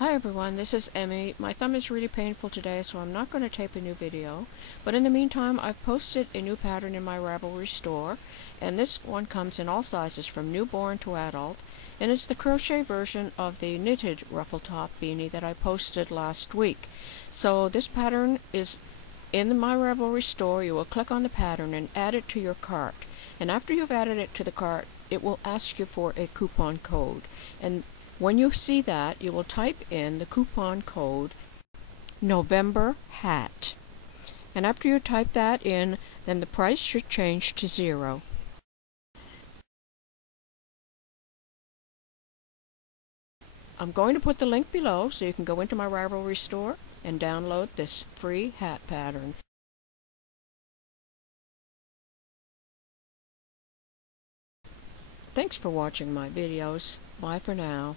Hi everyone, this is Emmy. My thumb is really painful today, so I'm not going to tape a new video. But in the meantime, I've posted a new pattern in my Ravelry store, and this one comes in all sizes from newborn to adult, and it's the crochet version of the knitted ruffle top beanie that I posted last week. So this pattern is in my Ravelry store. You will click on the pattern and add it to your cart. And after you've added it to the cart, it will ask you for a coupon code. And when you see that, you will type in the coupon code November Hat. And after you type that in, then the price should change to 0. I'm going to put the link below so you can go into my Ravelry store and download this free hat pattern. Thanks for watching my videos. Bye for now.